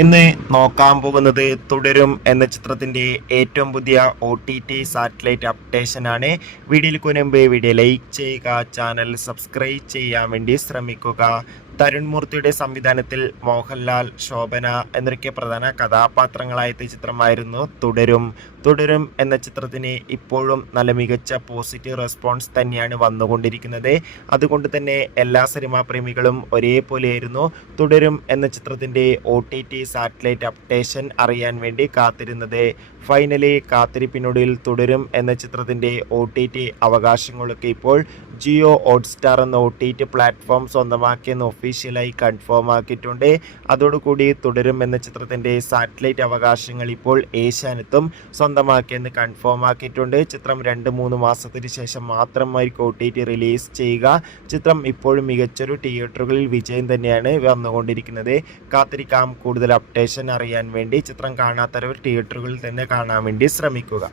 ഇന്ന് നോക്കാൻ പോകുന്നത് തുടരും എന്ന ചിത്രത്തിൻ്റെ ഏറ്റവും പുതിയ OTT സാറ്റലൈറ്റ് അപ്ഡേഷനാണ്. വീഡിയോയിലേക്ക് മുൻപ് വീഡിയോ ലൈക്ക് ചെയ്യുക, ചാനൽ സബ്സ്ക്രൈബ് ചെയ്യാൻ വേണ്ടി ശ്രമിക്കുക. തരുൺ മൂർത്തിയുടെ സംവിധാനത്തിൽ മോഹൻലാൽ, ശോഭന എന്നൊക്കെ പ്രധാന കഥാപാത്രങ്ങളായ ചിത്രമായിരുന്നു തുടരും എന്ന ചിത്രത്തിന് ഇപ്പോഴും നല്ല മികച്ച പോസിറ്റീവ് റെസ്പോൺസ് തന്നെയാണ് വന്നുകൊണ്ടിരിക്കുന്നത്. അതുകൊണ്ട് തന്നെ എല്ലാ സിനിമാ പ്രേമികളും ഒരേപോലെയായിരുന്നു തുടരും എന്ന ചിത്രത്തിൻ്റെ OTT സാറ്റലൈറ്റ് അപ്ഡേഷൻ അറിയാൻ വേണ്ടി കാത്തിരുന്നത്. ഫൈനലി കാത്തിരിപ്പിനൊടുവിൽ തുടരും എന്ന ചിത്രത്തിൻ്റെ OTT അവകാശങ്ങളൊക്കെ ഇപ്പോൾ ജിയോ ഹോട്ട്സ്റ്റാർ എന്ന OTT പ്ലാറ്റ്ഫോം സ്വന്തമാക്കിയെന്ന് ഒഫീഷ്യലായി കൺഫേം ആക്കിയിട്ടുണ്ട്. അതോടുകൂടി തുടരും എന്ന ചിത്രത്തിൻ്റെ സാറ്റലൈറ്റ് അവകാശങ്ങൾ ഇപ്പോൾ ഏഷ്യാനെറ്റും സ്വന്തമാക്കിയെന്ന് കൺഫേം ആക്കിയിട്ടുണ്ട്. ചിത്രം 2-3 മാസത്തിന് ശേഷം മാത്രമായിരിക്കും OTT റിലീസ് ചെയ്യുക. ചിത്രം ഇപ്പോഴും മികച്ചൊരു തിയേറ്ററുകളിൽ വിജയം തന്നെയാണ് വന്നുകൊണ്ടിരിക്കുന്നത്. കാത്തിരിക്കാം കൂടുതൽ അപ്ഡേഷൻ അറിയാൻ വേണ്ടി. ചിത്രം കാണാത്തവർ തിയേറ്ററുകളിൽ തന്നെ കാണാൻ വേണ്ടി ശ്രമിക്കുക.